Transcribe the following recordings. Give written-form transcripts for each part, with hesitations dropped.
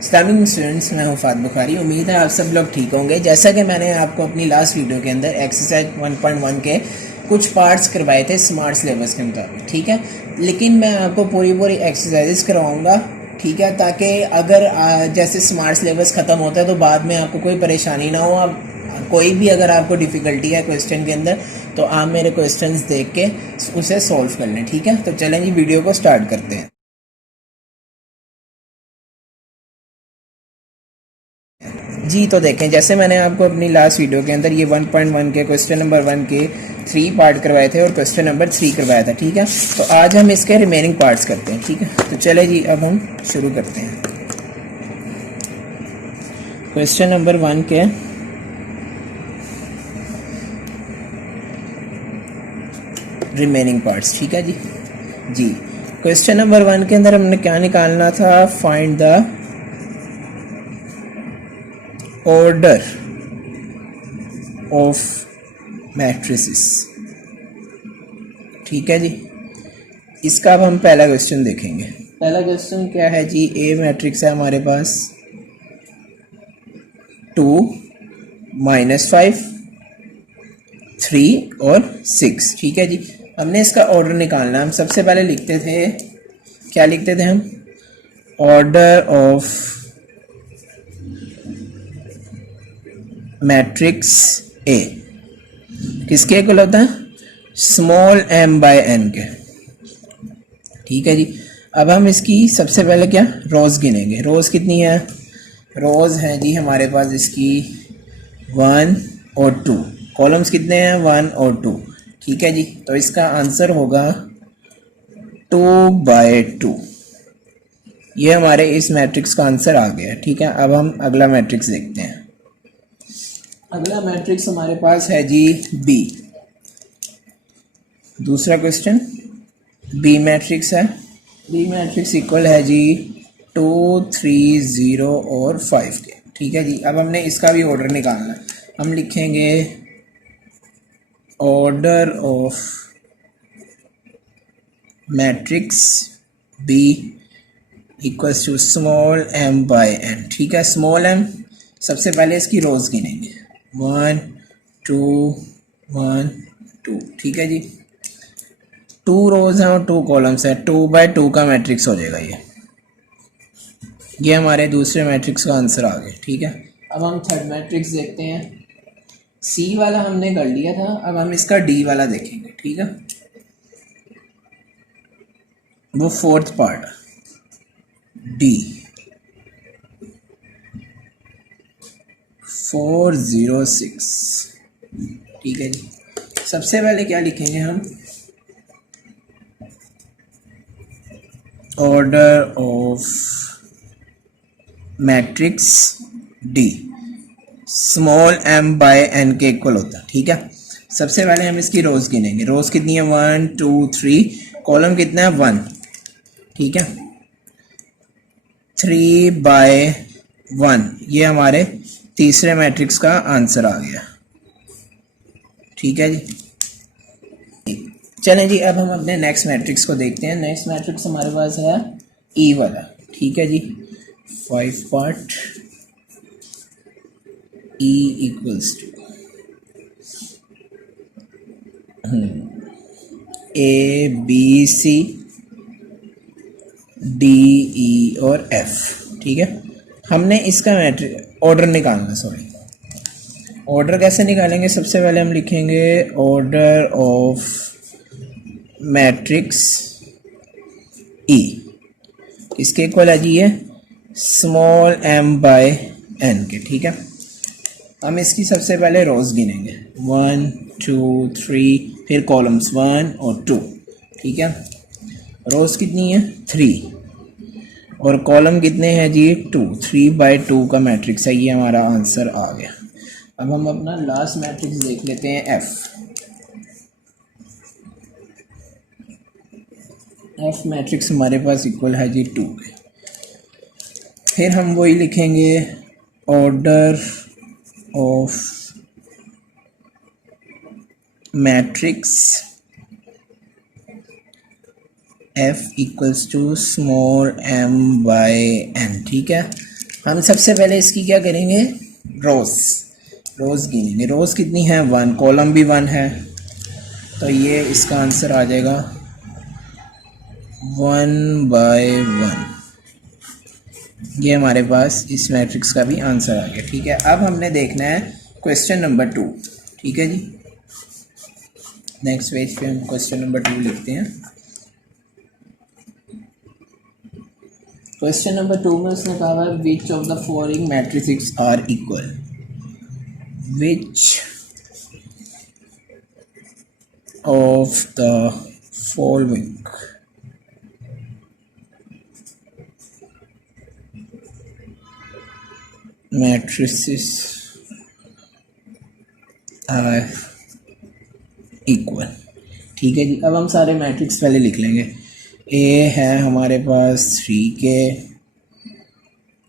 Islamic students, मैं हूँ फात बुखारी। उम्मीद है आप सब लोग ठीक होंगे। जैसा कि मैंने आपको अपनी लास्ट वीडियो के अंदर एक्सरसाइज 1.1 के कुछ पार्ट्स करवाए थे स्मार्ट सिलेबस के मुताबिक, ठीक है। लेकिन मैं आपको पूरी एक्सरसाइजेस करवाऊँगा, ठीक है, ताकि अगर जैसे स्मार्ट सिलेबस ख़त्म होता है तो बाद में आपको कोई परेशानी ना हो। आप कोई भी अगर आपको डिफ़िकल्टी है क्वेश्चन के अंदर तो आप मेरे क्वेश्चंस देख के उसे सॉल्व कर लें, ठीक है। तो चलें जी, वीडियो को स्टार्ट करते हैं। जी तो देखें, जैसे मैंने आपको अपनी लास्ट वीडियो के अंदर ये 1.1 के क्वेश्चन नंबर 1 के 3 पार्ट करवाए थे और क्वेश्चन नंबर 3 करवाया था, ठीक है। तो आज हम इसके रिमेनिंग पार्ट्स करते हैं, ठीक है। तो चले जी, अब हम शुरू करते हैं क्वेश्चन नंबर 1 के रिमेनिंग पार्ट्स, ठीक है जी। क्वेश्चन नंबर 1 के अंदर हमने क्या निकालना था? Find the order of matrices, ठीक है जी। इसका अब हम पहला क्वेश्चन देखेंगे। पहला क्वेश्चन क्या है जी? ए मैट्रिक्स है हमारे पास 2, -5, 3 और 6, ठीक है जी। हमने इसका ऑर्डर निकालना। हम सबसे पहले लिखते थे, क्या लिखते थे हम? ऑर्डर ऑफ मैट्रिक्स ए किसके इक्वल होता है? स्मॉल m बाय n के, ठीक है जी। अब हम इसकी सबसे पहले क्या रोज गिनेंगे। रोज कितनी है? रोज हैं जी हमारे पास इसकी 1 और 2। कॉलम्स कितने हैं? 1 और 2, ठीक है जी। तो इसका आंसर होगा 2/2। ये हमारे इस मैट्रिक्स का आंसर आ गया, ठीक है। अब हम अगला मैट्रिक्स देखते हैं। अगला मैट्रिक्स हमारे पास है जी बी। दूसरा क्वेश्चन बी मैट्रिक्स है। बी मैट्रिक्स इक्वल है जी 2, 3, 0 और 5 के, ठीक है जी। अब हमने इसका भी ऑर्डर निकालना। हम लिखेंगे order of matrix B equals to small m by n, ठीक है। स्मॉल m सबसे पहले इसकी रोज गिनेंगे 1, 2, 1, 2, ठीक है जी। 2 रोज हैं और 2 कॉलम्स हैं, 2/2 का मैट्रिक्स हो जाएगा ये हमारे दूसरे मैट्रिक्स का आंसर आ गया, ठीक है। अब हम थर्ड मैट्रिक्स देखते हैं। सी वाला हमने कर लिया था, अब हम इसका डी वाला देखेंगे, ठीक है। वो फोर्थ पार्ट डी 406, ठीक है जी। सबसे पहले क्या लिखेंगे हम? Order of matrix D small m by n के इक्वल होता है, ठीक है। सबसे पहले हम इसकी रोज गिनेंगे। रोज कितनी है? 1, 2, 3। कॉलम कितना है? 1, ठीक है। 3/1 ये हमारे तीसरे मैट्रिक्स का आंसर आ गया, ठीक है जी। चलें जी, अब हम अपने नेक्स्ट मैट्रिक्स को देखते हैं। नेक्स्ट मैट्रिक्स हमारे पास है ई वाला, ठीक है जी। 5 part E equals to A, B, C, D, E और F, ठीक है। हमने इसका मैट्रिक ऑर्डर निकालना। ऑर्डर कैसे निकालेंगे? सबसे पहले हम लिखेंगे ऑर्डर ऑफ मैट्रिक्स E इसके इक्वल है जी ये स्मॉल m बाय n के, ठीक है। हम इसकी सबसे पहले रोज गिनेंगे 1, 2, 3, फिर कॉलम्स 1 और 2, ठीक है। रोज कितनी है? 3 और कॉलम कितने हैं जी? 2। 3/2 का मैट्रिक्स है, ये हमारा आंसर आ गया। अब हम अपना लास्ट मैट्रिक्स देख लेते हैं F। F मैट्रिक्स हमारे पास इक्वल है जी 2 के। फिर हम वही लिखेंगे order of matrix F equals to small m by n, ठीक है। हम सबसे पहले इसकी क्या करेंगे, रोज गिनेंगे। रोज कितनी है, 1, कॉलम भी 1 है, तो ये इसका आंसर आ जाएगा 1/1। ये हमारे पास इस मैट्रिक्स का भी आंसर आ गया। ठीक है, अब हमने देखना है क्वेश्चन नंबर 2। ठीक है जी, नेक्स्ट पेज पे हम क्वेश्चन नंबर 2 लिखते हैं। क्वेश्चन नंबर 2 में उसने कहा है which of the following matrices are equal, which of the following matrices are equal. ठीक है जी, अब हम सारे मैट्रिक्स पहले लिख लेंगे। ए है हमारे पास 3K,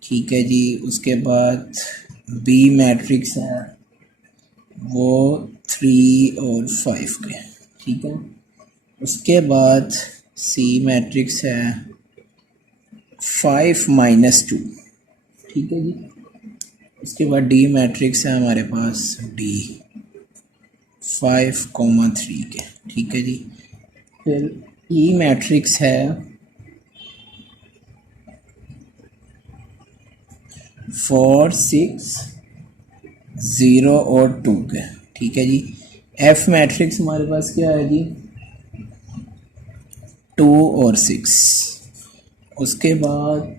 ठीक है जी। उसके बाद बी मैट्रिक्स है वो 3 और 5K, ठीक है। उसके बाद सी मैट्रिक्स है 5 - 2, ठीक है जी। उसके बाद डी मैट्रिक्स है हमारे पास डी 5, 3K, ठीक है जी। फिर ई मैट्रिक्स है 4, 6, 0 और 2K, ठीक है जी। एफ मैट्रिक्स हमारे पास क्या है जी, 2 और 6। उसके बाद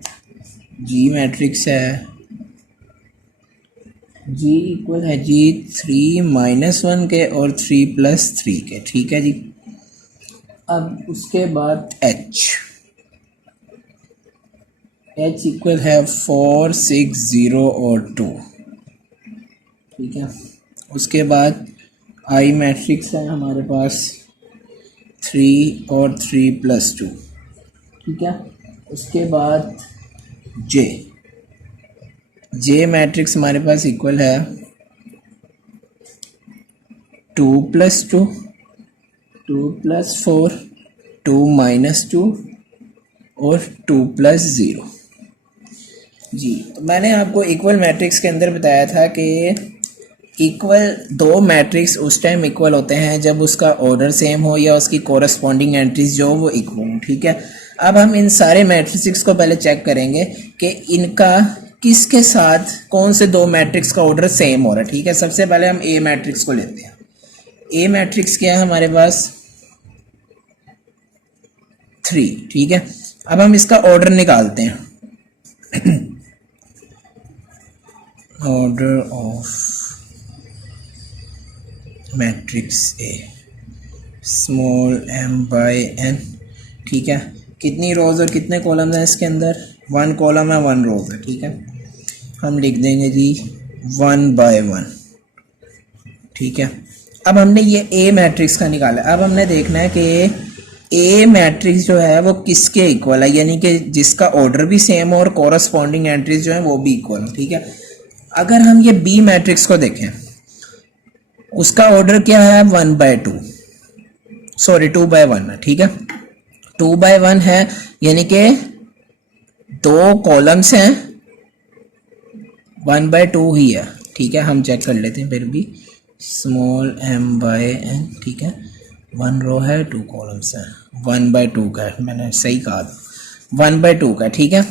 जी मैट्रिक्स है, जी इक्वल है जी 3 - 1K और 3 + 3K, ठीक है जी। अब उसके बाद एच इक्वल है 4, 6, 0 और 2, ठीक है। उसके बाद आई मैट्रिक्स है हमारे पास 3 और 3 + 2, ठीक है। उसके बाद जे मैट्रिक्स हमारे पास इक्वल है 2 + 2, 2 + 4, 2 - 2 और 2 + 0 जी। तो मैंने आपको इक्वल मैट्रिक्स के अंदर बताया था कि इक्वल दो मैट्रिक्स उस टाइम इक्वल होते हैं जब उसका ऑर्डर सेम हो या उसकी कोरस्पॉन्डिंग एंट्रीज जो वो इक्वल हो, ठीक है। अब हम इन सारे मैट्रिक्स को पहले चेक करेंगे कि इनका किसके साथ कौन से दो मैट्रिक्स का ऑर्डर सेम हो रहा है, ठीक है। सबसे पहले हम ए मैट्रिक्स को लेते हैं। ए मैट्रिक्स क्या है हमारे पास 3, ठीक है। अब हम इसका ऑर्डर निकालते हैं order of matrix A small m/n, ठीक है। कितनी रोज और कितने कॉलम हैं इसके अंदर, 1 कॉलम है 1 रोज है, ठीक है। हम लिख देंगे जी 1/1, ठीक है। अब हमने ये ए मैट्रिक्स का निकाला। अब हमने देखना है कि ए मैट्रिक्स जो है वो किसके इक्वल है, यानी कि जिसका ऑर्डर भी सेम हो और कोरस्पॉन्डिंग एंट्रीज जो है वो भी इक्वल हो, ठीक है। अगर हम ये बी मैट्रिक्स को देखें, उसका ऑर्डर क्या है 1/2, सॉरी 2/1 है, ठीक है। 2/1 है, यानी कि 2 कॉलम्स हैं, 1/2 ही है, ठीक है। हम चेक कर लेते हैं फिर भी, स्मॉल m/n, ठीक है। 1 रो है 2 कॉलम्स हैं, 1/2 का है, मैंने सही कहा था 1/2 का, ठीक है।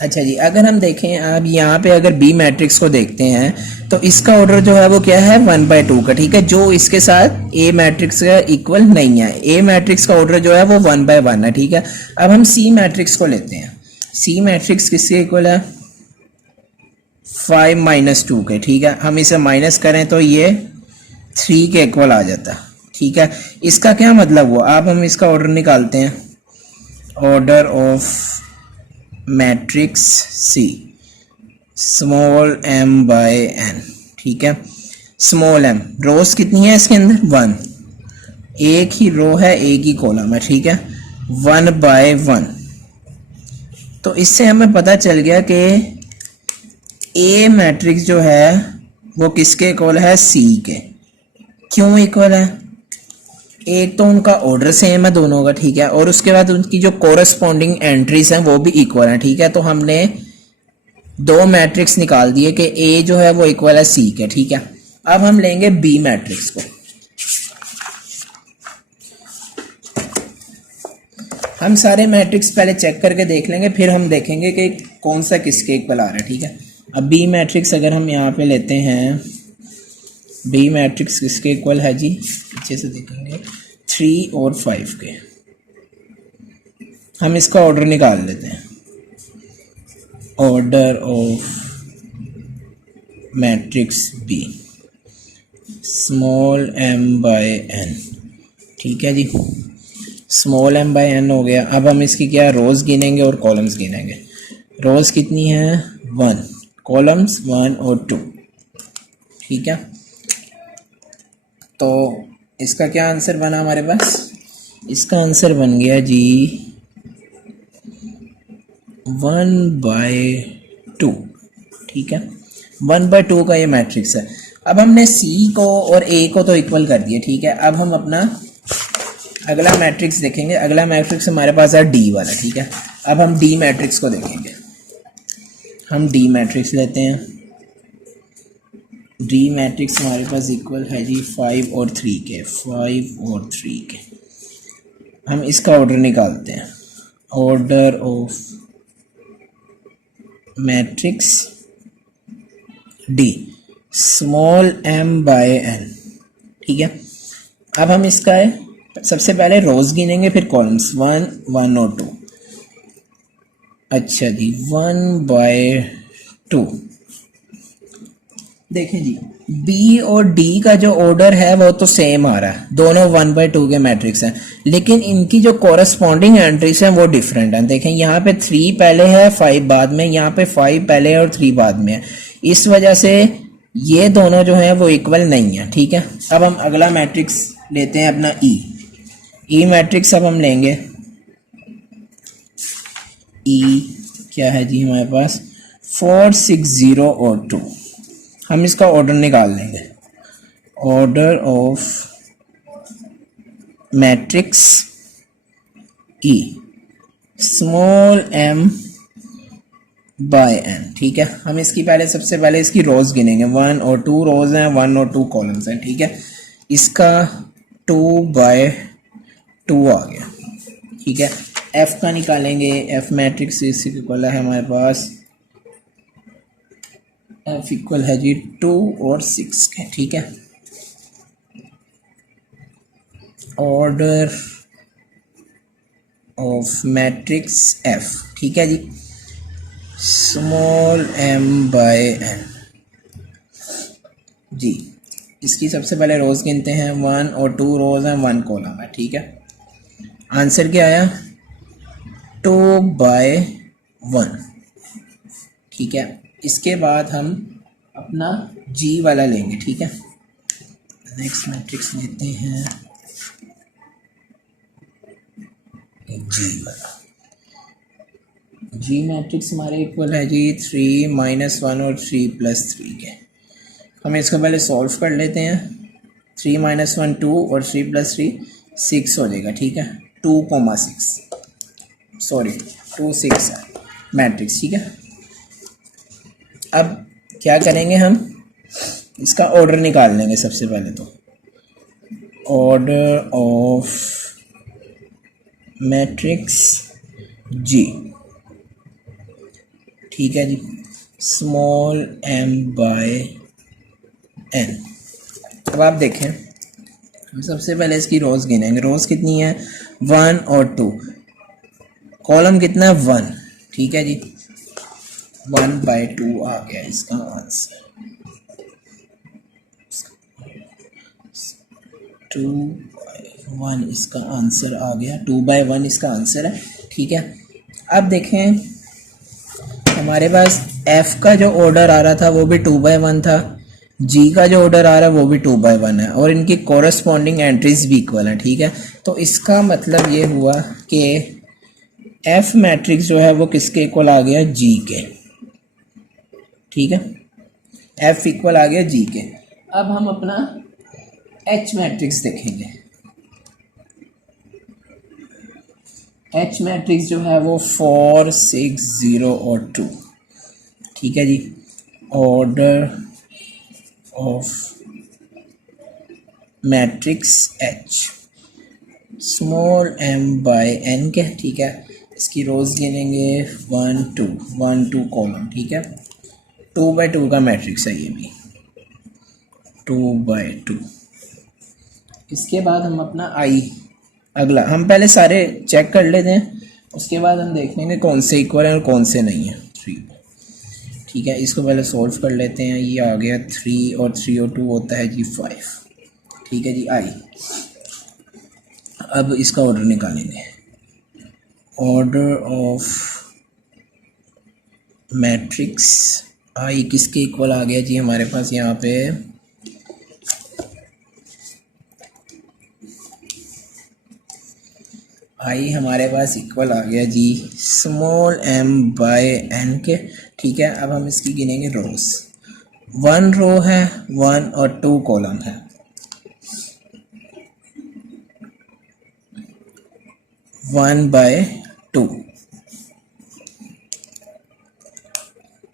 अच्छा जी, अगर हम देखें अब यहाँ पे अगर बी मैट्रिक्स को देखते हैं तो इसका ऑर्डर जो है वो क्या है 1/2 का, ठीक है, जो इसके साथ ए मैट्रिक्स का इक्वल नहीं है। ए मैट्रिक्स का ऑर्डर जो है वो 1/1 है, ठीक है। अब हम सी मैट्रिक्स को लेते हैं। सी मैट्रिक्स किसके इक्वल है 5 - 2 के, ठीक है। हम इसे माइनस करें तो ये 3 के इक्वल आ जाता है, ठीक है। इसका क्या मतलब हुआ, अब हम इसका ऑर्डर निकालते हैं, order of matrix C small m/n, ठीक है। स्मॉल m रोज कितनी है इसके अंदर 1, एक ही रो है एक ही कॉलम है, ठीक है। 1/1, तो इससे हमें पता चल गया कि ए मैट्रिक्स जो है वो किसके इक्वल है सी के। क्यों इक्वल है, एक तो उनका ऑर्डर सेम है दोनों का, ठीक है, और उसके बाद उनकी जो कोरस्पॉन्डिंग एंट्रीज हैं वो भी इक्वल हैं, ठीक है। तो हमने दो मैट्रिक्स निकाल दिए कि ए जो है वो इक्वल है सी के, ठीक है। अब हम लेंगे बी मैट्रिक्स को, हम सारे मैट्रिक्स पहले चेक करके देख लेंगे, फिर हम देखेंगे कि कौन सा किसके इक्वल आ रहा है, ठीक है। अब बी मैट्रिक्स अगर हम यहाँ पे लेते हैं, बी मैट्रिक्स किसके इक्वल है जी, पीछे से देखेंगे 3 और 5 के। हम इसका ऑर्डर निकाल लेते हैं, order of matrix B small m by n, ठीक है जी। स्मॉल m बाय n हो गया। अब हम इसकी क्या रोज़ गिनेंगे और कॉलम्स गिनेंगे। रोज़ कितनी है 1, कॉलम्स 1 और 2, ठीक है। तो इसका क्या आंसर बना हमारे पास, इसका आंसर बन गया जी 1/2, ठीक है। 1/2 का ये मैट्रिक्स है। अब हमने C को और A को तो इक्वल कर दिया, ठीक है। अब हम अपना अगला मैट्रिक्स देखेंगे। अगला मैट्रिक्स हमारे पास है D वाला, ठीक है। अब हम D मैट्रिक्स को देखेंगे। हम D मैट्रिक्स लेते हैं। D मैट्रिक्स हमारे पास इक्वल है जी 5 और 3 के, 5 और 3 के। हम इसका ऑर्डर निकालते हैं, order of matrix D small m by n, ठीक है। अब हम इसका सबसे पहले रोज गिनेंगे, फिर कॉलम्स 1, 1 और 2। अच्छा जी 1/2। देखें जी बी और डी का जो ऑर्डर है वो तो सेम आ रहा है, दोनों 1/2 के मैट्रिक्स हैं, लेकिन इनकी जो कॉरस्पॉन्डिंग एंट्रीज हैं वो डिफरेंट हैं। देखें यहाँ पे 3 पहले है 5 बाद में, यहाँ पे 5 पहले है और 3 बाद में है। इस वजह से ये दोनों जो हैं वो इक्वल नहीं है, ठीक है। अब हम अगला मैट्रिक्स लेते हैं अपना ई मैट्रिक्स। अब हम लेंगे ई, क्या है जी हमारे पास 4, 6, 0 और 2। हम इसका ऑर्डर निकाल लेंगे, order of matrix E small m by n, ठीक है। हम इसकी सबसे पहले इसकी रोज गिनेंगे, 1 और 2 रोज हैं, 1 और 2 कॉलम्स हैं, ठीक है। इसका 2/2 आ गया, ठीक है। f का निकालेंगे, f मैट्रिक्स इसकी इक्वल है हमारे पास, f इक्वल है जी 2 और 6 के, ठीक है। ऑर्डर ऑफ मैट्रिक्स f, ठीक है जी, स्मॉल m बाय n जी। इसकी सबसे पहले रोज गिनते हैं, 1 और 2 रोज हैं, 1 कॉलम है, ठीक है। आंसर क्या आया 2/1, ठीक है। इसके बाद हम अपना G वाला लेंगे, ठीक है। नेक्स्ट मैट्रिक्स लेते हैं G वाला। G मैट्रिक्स हमारे इक्वल है जी 3, -1 और 3 + 3 के। हम इसको पहले सॉल्व कर लेते हैं। 3 - 1 2 और 3 + 3 6 हो जाएगा, ठीक है। 2,6 सॉरी 2, 6 है मैट्रिक्स, ठीक है। अब क्या करेंगे, हम इसका ऑर्डर निकाल लेंगे। सबसे पहले तो ऑर्डर ऑफ मैट्रिक्स G, ठीक है जी, स्मॉल m बाय n। अब आप देखें, हम सबसे पहले इसकी रोज गिनेंगे। रोज कितनी है 1 और 2, कॉलम कितना है 1, ठीक है जी। 1/2 आ गया इसका आंसर, 2/1 इसका आंसर आ गया, 2/1 इसका आंसर है, ठीक है। अब देखें हमारे पास f का जो ऑर्डर आ रहा था वो भी 2/1 था, G का जो ऑर्डर आ रहा है वो भी 2/1 है, और इनकी कॉरस्पॉन्डिंग एंट्रीज भी इक्वल है, ठीक है। तो इसका मतलब ये हुआ कि f मैट्रिक्स जो है वो किसके इक्वल आ गया G के, ठीक है। f इक्वल आ गया G के। अब हम अपना H मैट्रिक्स देखेंगे। एच मैट्रिक्स जो है वो 4, 6, 0 और 2, ठीक है जी। Order of matrix H small M by N के, ठीक है। इसकी रोज गिनेंगे 1 2 1 2 कॉलम, ठीक है। 2 बाय 2 का मैट्रिक्स है ये भी, 2 बाय 2। इसके बाद हम अपना आई, अगला हम पहले सारे चेक कर लेते हैं, उसके बाद हम देख लेंगे कौन से इक्वल हैं और कौन से नहीं है। 3, ठीक है। इसको पहले सॉल्व कर लेते हैं। ये आ गया 3 और 3 और 2 होता है जी 5, ठीक है जी। आई, अब इसका ऑर्डर निकालेंगे। ऑर्डर ऑफ मैट्रिक्स आई किसके इक्वल आ गया जी हमारे पास यहाँ पे, आई हमारे पास इक्वल आ गया जी स्मॉल एम बाय एन के, ठीक है। अब हम इसकी गिनेंगे रोज। 1 रो है, 1 और 2 कॉलम है। 1 बाय 2।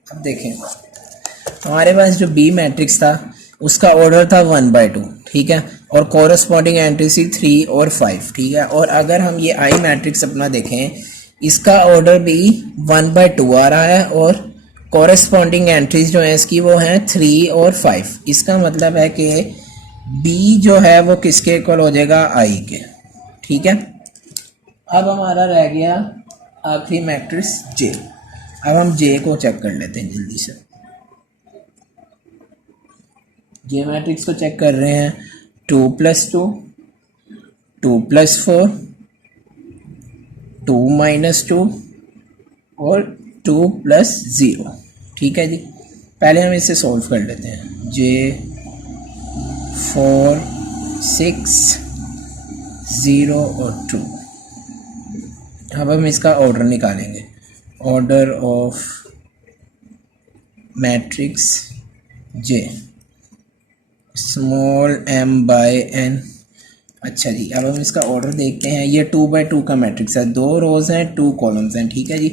अब देखें हमारे पास जो बी मैट्रिक्स था उसका ऑर्डर था 1 बाय 2, ठीक है। और कॉरस्पॉन्डिंग एंट्री थी 3 और 5, ठीक है। और अगर हम ये आई मैट्रिक्स अपना देखें, इसका ऑर्डर भी 1 बाय 2 आ रहा है और कॉरस्पॉन्डिंग एंट्रीज जो है इसकी वो हैं 3 और 5। इसका मतलब है कि बी जो है वो किसके इक्वल हो जाएगा, आई के, ठीक है। अब हमारा रह गया आखिरी मैट्रिक्स जे। अब हम जे को चेक कर लेते हैं जल्दी से। जे मैट्रिक्स को चेक कर रहे हैं। 2 + 2, 2 + 4, 2 - 2 और 2 + 0, ठीक है जी। पहले हम इसे सॉल्व कर लेते हैं। जे 4, 6, 0 और 2। अब हम इसका ऑर्डर निकालेंगे। Order of matrix J small M by N. अच्छा जी, अब हम इसका ऑर्डर देखते हैं। ये 2 बाय 2 का मैट्रिक्स है, 2 रोज हैं, 2 कॉलम्स हैं, ठीक है जी।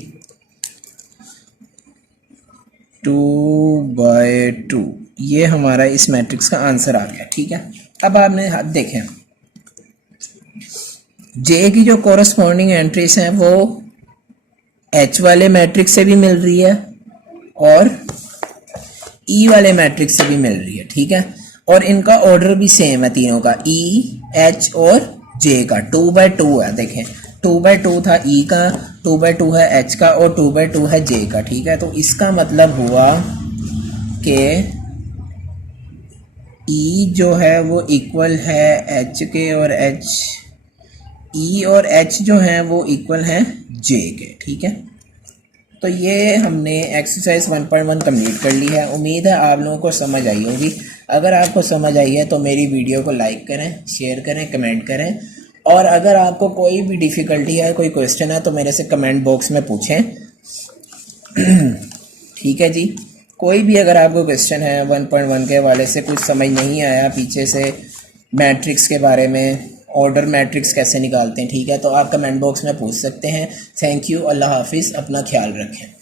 2 बाय 2 ये हमारा इस मैट्रिक्स का आंसर आ गया, ठीक है। अब आपने हाथ देखें, जे की जो कॉरस्पॉन्डिंग एंट्रीज हैं वो एच वाले मैट्रिक्स से भी मिल रही है और ई वाले मैट्रिक्स से भी मिल रही है, ठीक है। और इनका ऑर्डर भी सेम है तीनों का, ई, एच और जे का। 2 बाय 2 है, देखें 2 बाय 2 था ई का, 2 बाय 2 है एच का और 2 बाय 2 है जे का, ठीक है। तो इसका मतलब हुआ कि ई जो है वो इक्वल है एच के और एच, ई और एच जो हैं वो इक्वल हैं जे के, ठीक है। तो ये हमने एक्सरसाइज 1.1 कंप्लीट कर ली है। उम्मीद है आप लोगों को समझ आई होगी। अगर आपको समझ आई है तो मेरी वीडियो को लाइक करें, शेयर करें, कमेंट करें। और अगर आपको कोई भी डिफ़िकल्टी है, कोई क्वेश्चन है तो मेरे से कमेंट बॉक्स में पूछें, ठीक है जी। कोई भी अगर आपको क्वेश्चन है 1.1 के हवाले से, कुछ समझ नहीं आया पीछे से मैट्रिक्स के बारे में, ऑर्डर मैट्रिक्स कैसे निकालते हैं, ठीक है, तो आप कमेंट बॉक्स में पूछ सकते हैं। थैंक यू, अल्लाह हाफिज़, अपना ख्याल रखें।